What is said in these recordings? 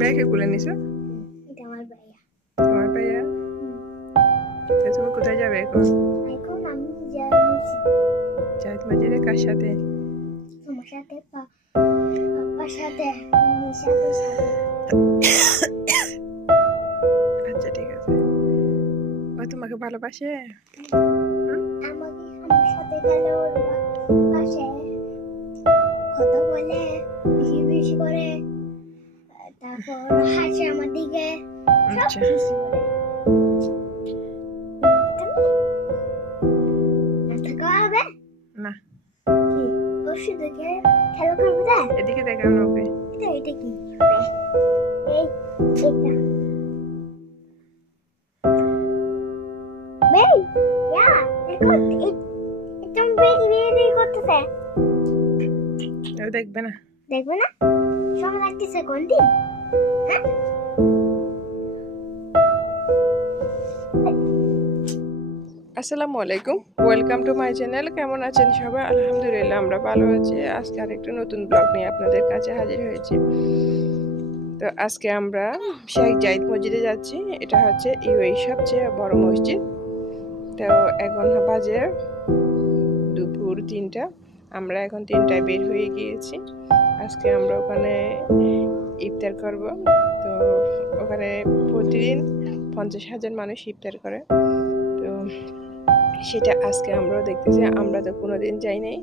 ব্যাগে খুলে নিছো? এটা আমার ভাইয়া। তোমার ভাইয়া? তুমি কোথায় যাবে এখন? এখন আমি যাচ্ছি জাহিদ মসজিদে। কার সাথে? তোমার সাথে, পাপার সাথে, নিশাতের সাথে। আচ্ছা ঠিক আছে। ও তোমাকে ভালোবাসে? আমার সাথে গেলে ওর পাশে কথা বলে, বেশি বেশি করে, তারপর হাসে আমার দিকে, সব আচ্ছা কিছু করে। থাকা হবে না, কি ওষুধ দেখে খেলা করবে না? এদিকে দেখানো হবে। এটা কি এই এটা মেই ইয়া দেখো এটা বেরি করতেছে। ও দেখবে না? দেখবে না? সময় লাগতেছে কোন দিন? হ্যাঁ আসসালামু আলাইকুম, ওয়েলকাম টু মাই চ্যানেল। কেমন আছেন সবাই? আলহামদুলিল্লাহ আমরা ভালো আছি। আজকে আরেকটা নতুন ব্লগ নিয়ে আপনাদের কাছে হাজির হয়েছি। তো আজকে আমরা শেখ জাহিদ মসজিদে যাচ্ছি। এটা হচ্ছে ইউএই সবচেয়ে বড় মসজিদ। তো এখন বাজে দুপুর 3টা। আমরা এখন 3টায় বের হয়ে গিয়েছি। আজকে আমরা ওখানে ইফতার করব। তো ওখানে প্রতিদিন 50,000 মানুষ ইফতার করে। তো সেটা আজকে আমরাও দেখতেছি। আমরা তো কোনোদিন যাই নাই,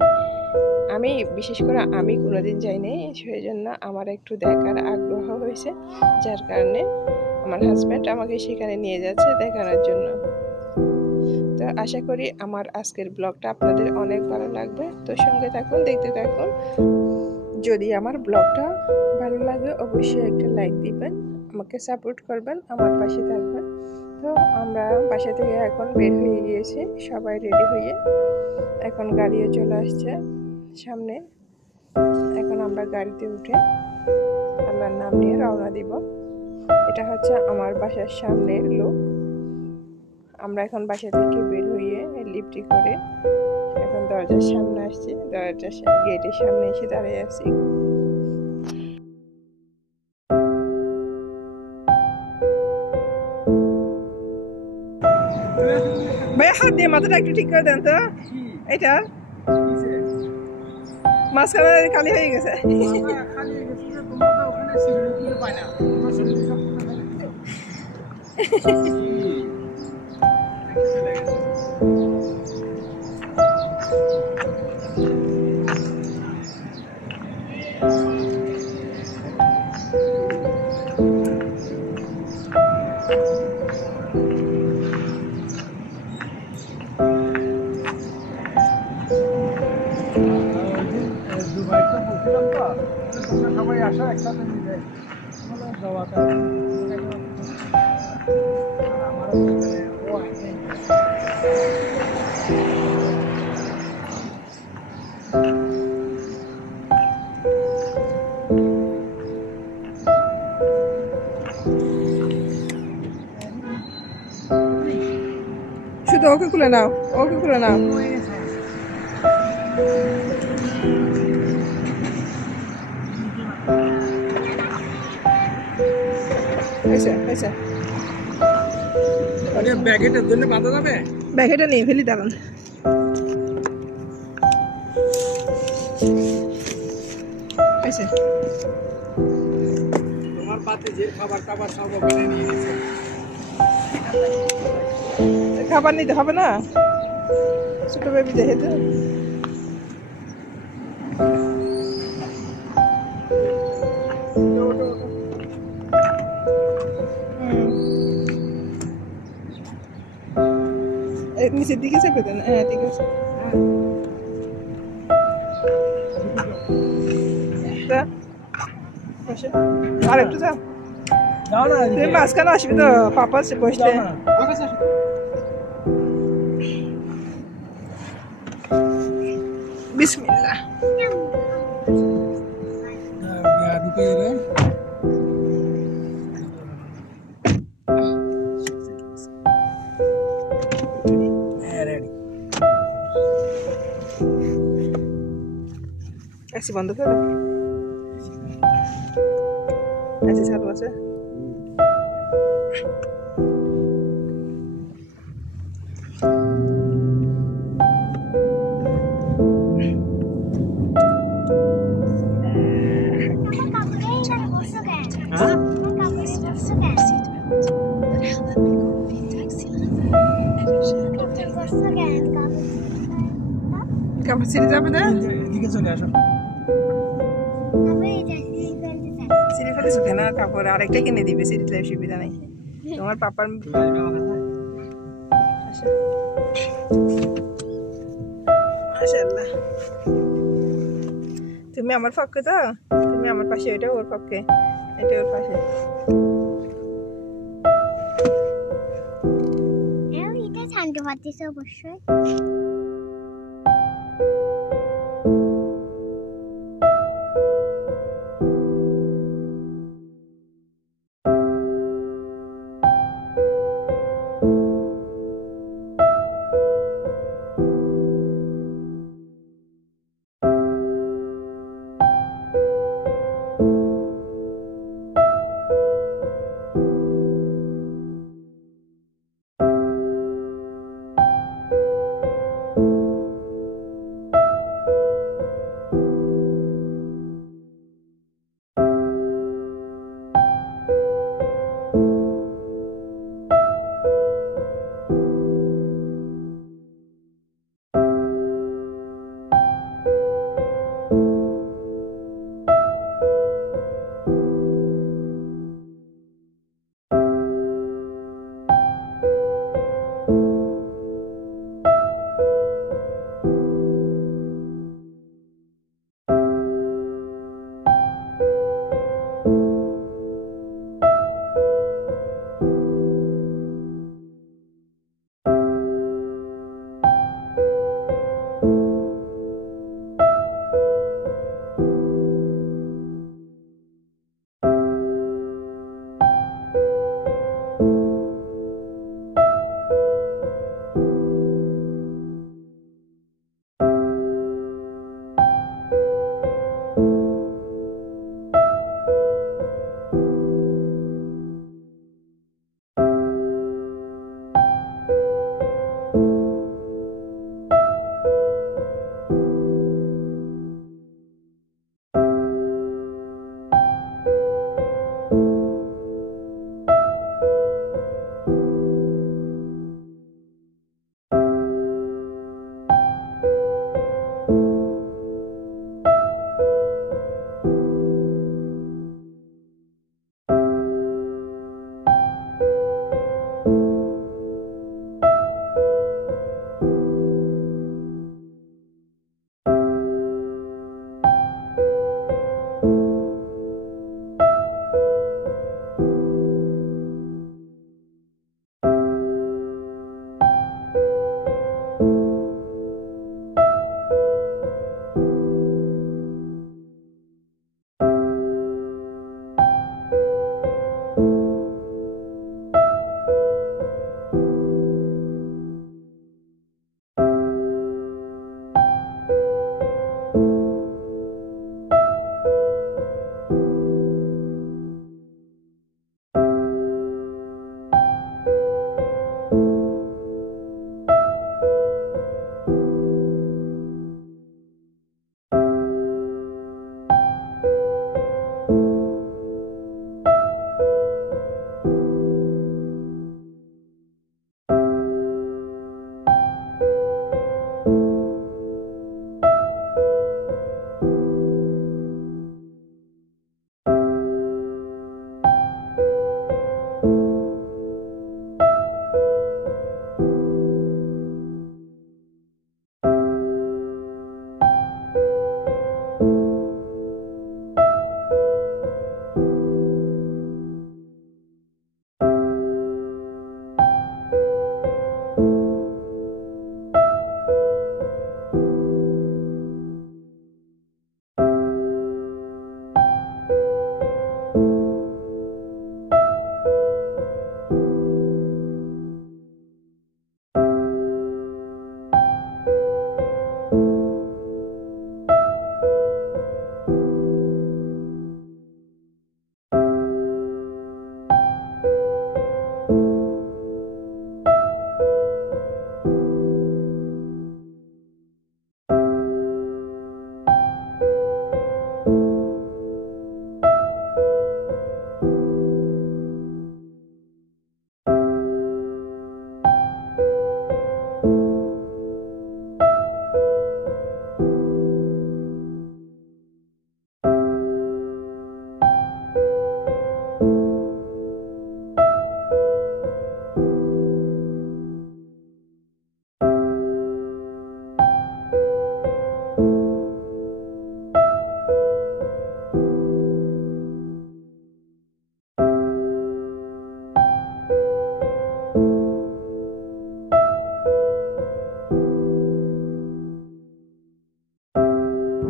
আমি বিশেষ করে আমি কোনোদিন যাই নাই, সেই জন্য আমার একটু দেখার আগ্রহ হয়েছে, যার কারণে আমার হাজব্যান্ড আমাকে সেখানে নিয়ে যাচ্ছে দেখানোর জন্য। তো আশা করি আমার আজকের ব্লগটা আপনাদের অনেক ভালো লাগবে। তো সঙ্গে থাকুন, দেখতে থাকুন। যদি আমার ব্লগটা ভালো লাগে অবশ্যই একটা লাইক দিবেন, আমাকে সাপোর্ট করবেন, আমার পাশে থাকবেন। তো আমরা বাসা থেকে এখন বের হয়ে গিয়েছি, সবাই রেডি হয়ে এখন গাড়িও চলে আসছে সামনে। এখন আমরা গাড়িতে উঠে আল্লাহর নাম নিয়ে রওনা দিব। এটা হচ্ছে আমার বাসার সামনের লোক। আমরা এখন বাসা থেকে বের হয়ে লিফটে করে এখন দরজার সামনে আসছি, দরজার গেটের সামনে এসে দাঁড়িয়ে আছি। ভাই হাত দিয়ে মাথাটা একটু ঠিক করে দেন তো। এটা মাঝখানে খালি হয়ে গেছে। সবাই আসা একসাথে মিলে যাওয়াটা শুধু ওকে খুলে নাও, ওকে খুলে নাও। ব্যাগেটার জন্য বাঁধা যাবে? ব্যাগেটা নিয়ে ফেলি, দাঁড়ান। তোমার পাতে যে খাবার টাবার সব ওখানে নিয়ে গেছে। খাবার নিতে হবে না, ছোট বেবি যেহেতু। নিচের দিকে চেপে দেন। হ্যাঁ ঠিক আছে। আর একটু যাও, তুমি মাঝখানে আসবি তো, পাপা আছে বসতে। বিসমিল্লাহ। বন্ধ করে আছে চালু আছে কাপড় যাবে না এদিকে চলে আসো সিঁড়ি ফেলেছো কেন কাপড় আরেকটা কিনে দিবে সিঁড়িতে সুবিধা নাই তোমার পাপার মাশাআল্লাহ তুমি আমার পক্ষে তো তুমি আমার পাশে এটা ওর পক্ষে এটা ওর পাশে এটা ছানতে পারতিস অবশ্যই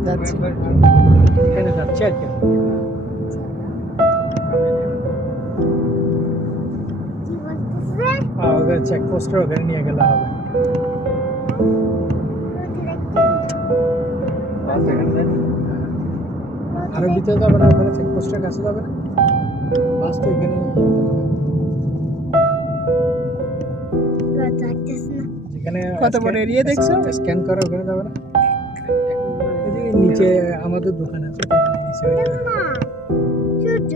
যাচ্ছি এখানে যাচ্ছি আর কি কি বলতেছে? ওকে চেক পোস্টার ওখানে নিয়ে গেলে হবে আরো ভিতরে যাবে না ওখানে চেক পোস্টের কাছে যাবে না বাস তো এখানে যেখানে কত বড় এরিয়া দেখছো? স্ক্যান করে ওখানে যাবে না এই যে নিচে আমাদের দোকান আছে নিচে সূর্য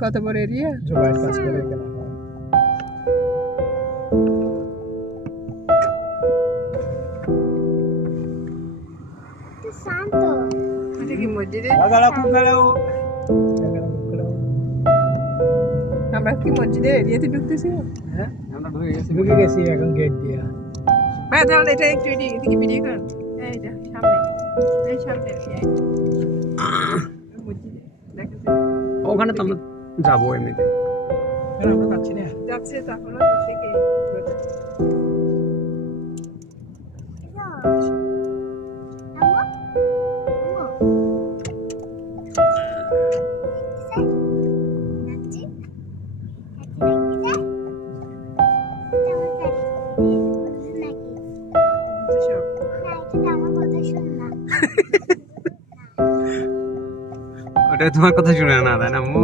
কত বড় এরিয়া? জোবাইয়ের কাজ করে এখানে শান্ত এটা কি মসজিদে? আমরা কি মসজিদের এরিয়াতে ঢুকতেছি? হ্যাঁ আমরা ঢুকে গেছি এখন গেট দিয়ে ভাই তাহলে এটা একটু এদিকে ভিডিও কর। এইটা সামনে, এই সামনে মসজিদে দেখা যায়। ওখানে তো আমরা যাবো এমনিতে আমরা যাচ্ছি না যাচ্ছে তখন থেকে ওটা তোমার কথা শুনে না তাই না আম্মু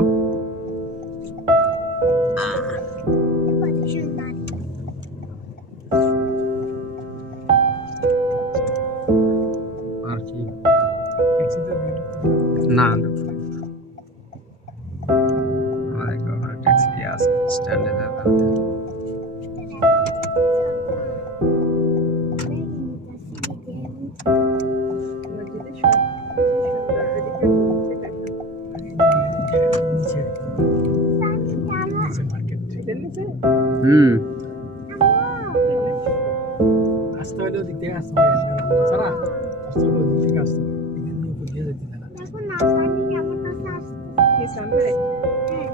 আর কি না আমাদের ওখানে ট্যাক্সি আছে স্ট্যান্ডে যাবে মসজিদে সব সুন্দর এদিকে নিচে মার্কেট এটার নিচে আসতে হলে ওদিক থেকে আসতে হবে সারা আসতে হলে ওদিক থেকে আসতে হবে এখান দিয়ে উপর দিয়ে যেতে না দেখো না সানি কেমন আছে আসতে কি সামনে হ্যাঁ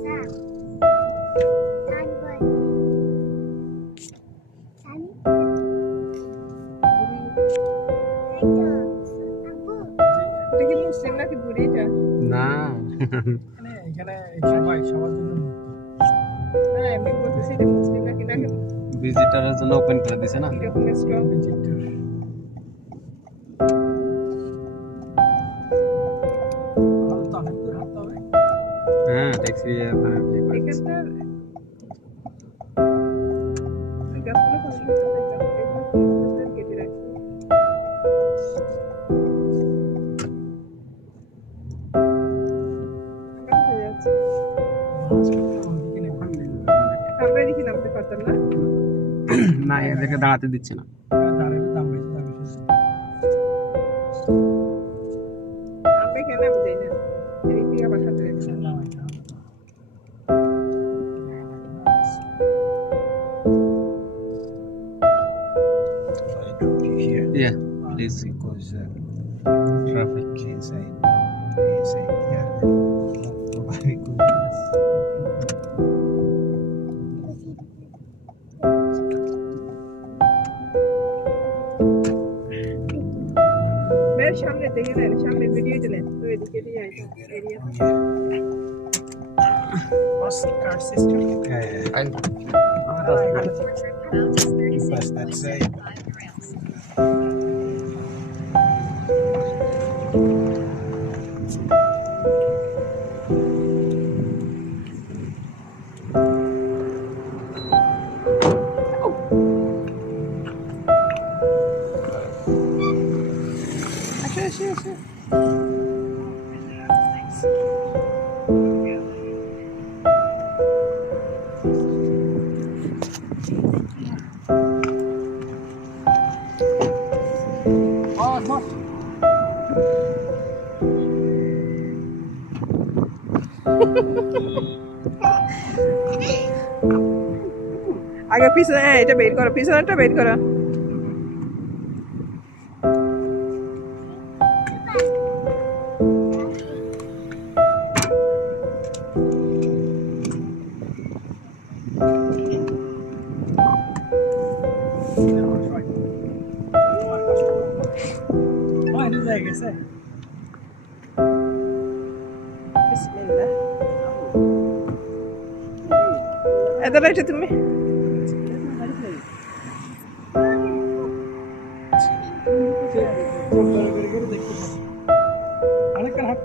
সান সান বল সানি এই তো আব্বু এটা কি মুসলিম নাকি বুড়িটা? না এখানে সবাই সবার জন্য না এমনি বলতেছি এটা মুসলিম নাকি নাকি ভিজিটারের জন্য ওপেন করে দিছে না এরকম স্ট্রং তো অনেক দূর হাঁটতে হবে হ্যাঁ ট্যাক্সি এখানটা গাছগুলো কত সুন্দর গাছগুলো কেটে রাখছে। আমরা কোথায় যাচ্ছি? আমরা এদিকে নামতে পারতাম না। না এদেরকে দাঁড়াতে দিচ্ছে না আমরা কেন আমি যাই না এদিক থেকে আবার হাতে রেখে yeah please Because traffic inside, yeah. Very good. বের সামনে দেখে নেন সামনে ভিডিও দিলেন তো এদিকে দিয়ে area bus card system Plus that's আসে আগে পিছনে এটা বের করো পিছনেরটা বের করো বডি যায় গেছে বিসমিল্লাহ এত রাইতে তুমি অনেকক্ষণ হাত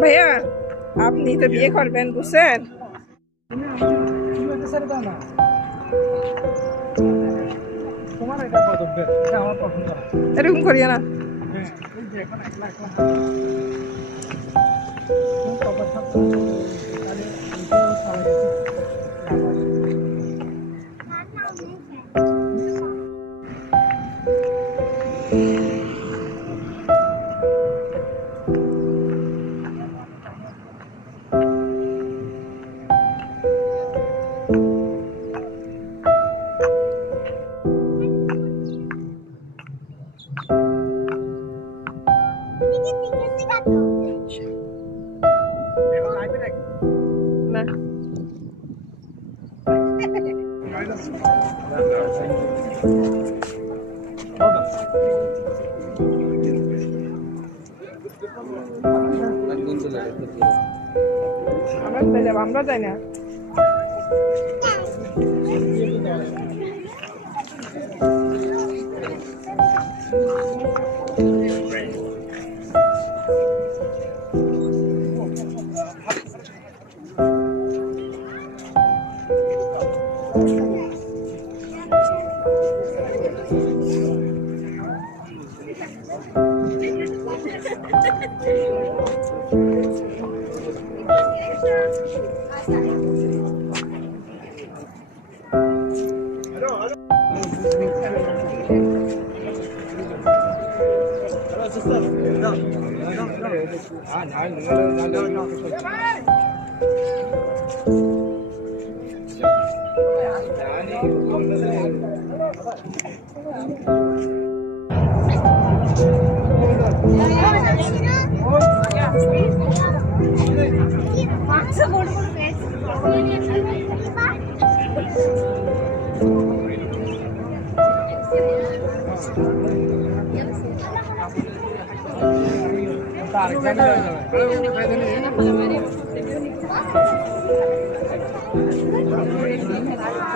ভাইয়া আপনি তো বিয়ে করবেন বুঝছেন তোমার এটা পছন্দ এটা আমার পছন্দ এরকম করিয়া না এই যে এখন একলা একলা না আমরা কোথায় যাবো আমরা যাই না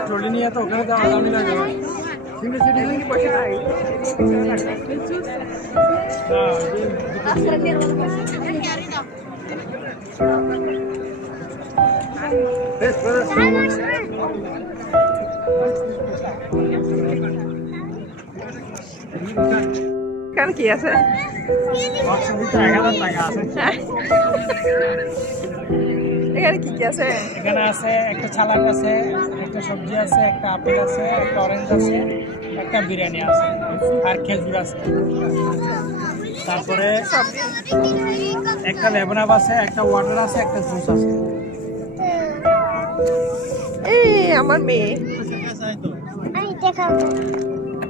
ট্রলি নিয়ে তো ওখানে তো আগামী লাগে কেন কি আছে এখানে কি কি আছে এখানে আছে একটা চালাক আছে একটা সবজি আছে একটা আপেল আছে একটা অরেঞ্জ আছে একটা বিরিয়ানি আছে আর খেজুর আছে তারপরে একটা লেমন আপ আছে একটা ওয়াটার আছে একটা জুস আছে এই আমার মেয়ে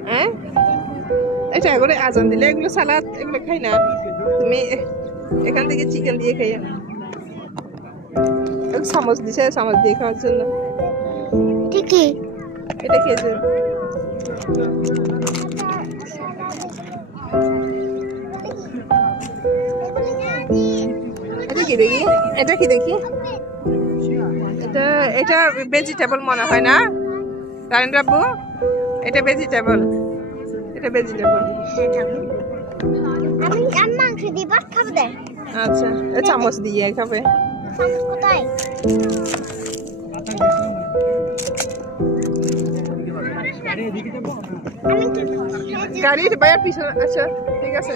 হ্যাঁ এটা করে আজান দিলে এগুলো সালাদ এগুলো খাই না তুমি এখান থেকে চিকেন দিয়ে খাইয়া চামচ দিছে চামচ দিয়ে খাওয়ার জন্য ঠিকই এটা খেজুর। এটা কি দেখি? এটা কি দেখি? এটা এটা ভেজিটেবল মনে হয় না রায়ন রাব্বু? এটা ভেজিটেবল। এটা ভেজিটেবল। আমি মাংস দিয়ে ভাত খাবো দে। আচ্ছা, চামচ দিয়ে খাবে। চামচ কোথায়? আমি কি গাড়ির বাইরে পিছনে। আচ্ছা ঠিক আছে।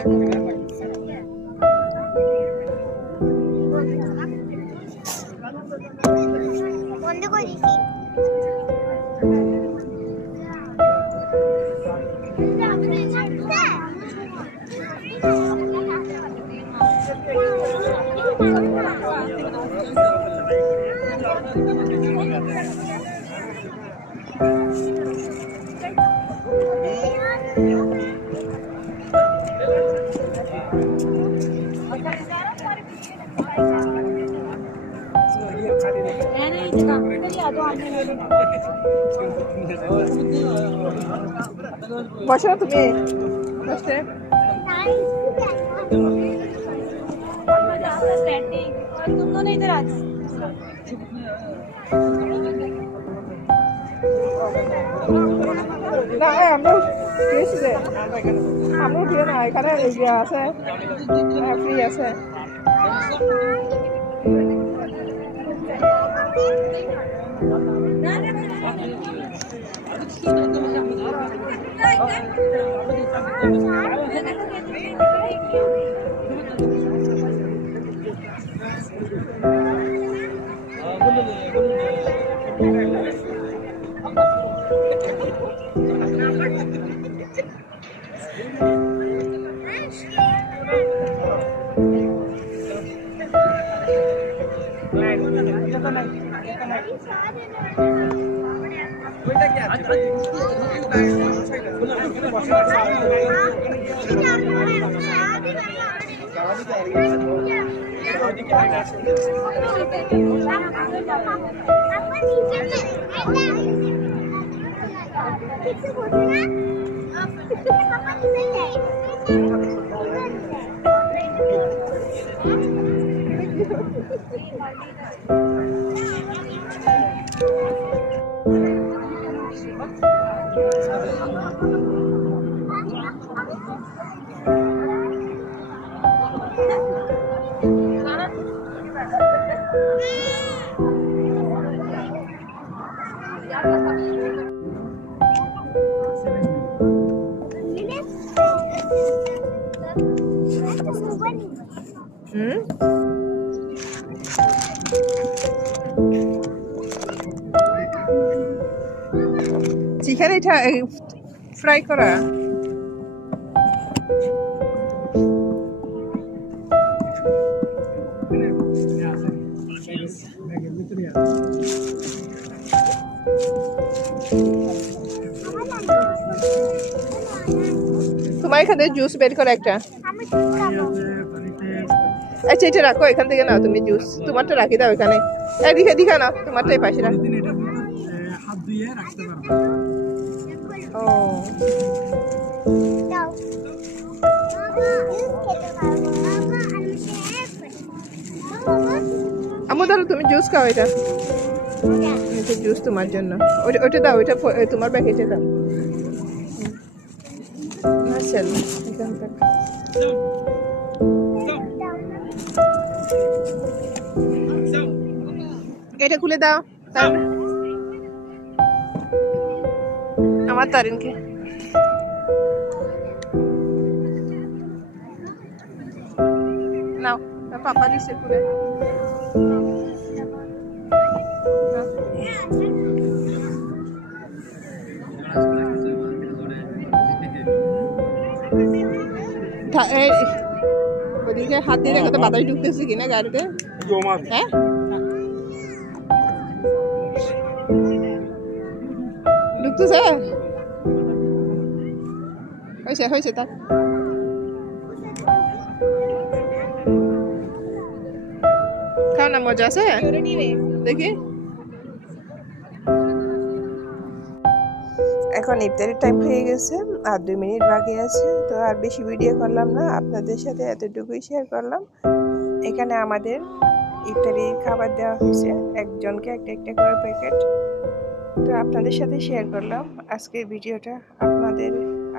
বন্ধ করে দিছি। বসো তুমি বসতে। तुम दोनों इधर आ जाओ। না আমরা গেছি যে আমরা উঠিয়ে না এখানে ইয়ে আছে ফ্রি আছে। চিকেন এটা ফ্রাই করা। তোমার এখানে জুস বের করে একটা। আচ্ছা এটা রাখো, এখান থেকে নাও তুমি জুস। তোমারটা রাখি দাও এখানে। এদিকে দিখা নাও, তোমারটাই পাশে রাখো। হাত ধুয়ে রাখতে পারবো। ও আমু ধরো তুমি জুস খাও। এটা জুস তোমার জন্য। ওটা দাও, ওটা তোমার প্যাকেটে দাও। এখান থেকে এটা খুলে দাও আমার তারিনকে। নাও পাপা দিছে খুলে। ওদিকে হাত দিয়ে দেখো তো বাতাস ঢুকতেছে কিনা গাড়িতে। হ্যাঁ ঢুকতেছে। হয়েছে হয়েছে তার। খাও না, মজা আছে দেখি। এখন ইফতারের টাইম হয়ে গেছে, আর 2 মিনিট বাকি আছে। তো আর বেশি ভিডিও করলাম না, আপনাদের সাথে এতটুকুই শেয়ার করলাম। এখানে আমাদের ইফতারির খাবার দেওয়া হয়েছে, একজনকে একটা একটা করে প্যাকেট। তো আপনাদের সাথে শেয়ার করলাম আজকের ভিডিওটা।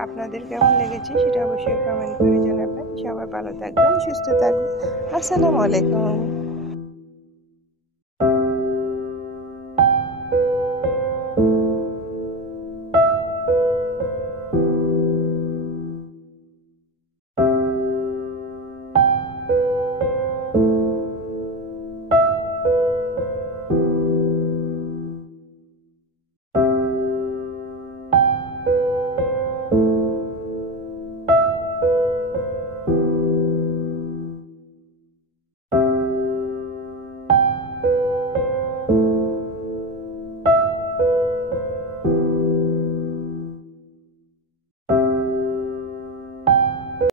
আপনাদের কেমন লেগেছে সেটা অবশ্যই কমেন্ট করে জানাবেন। সবাই ভালো থাকবেন, সুস্থ থাকবেন। আসসালামু আলাইকুম।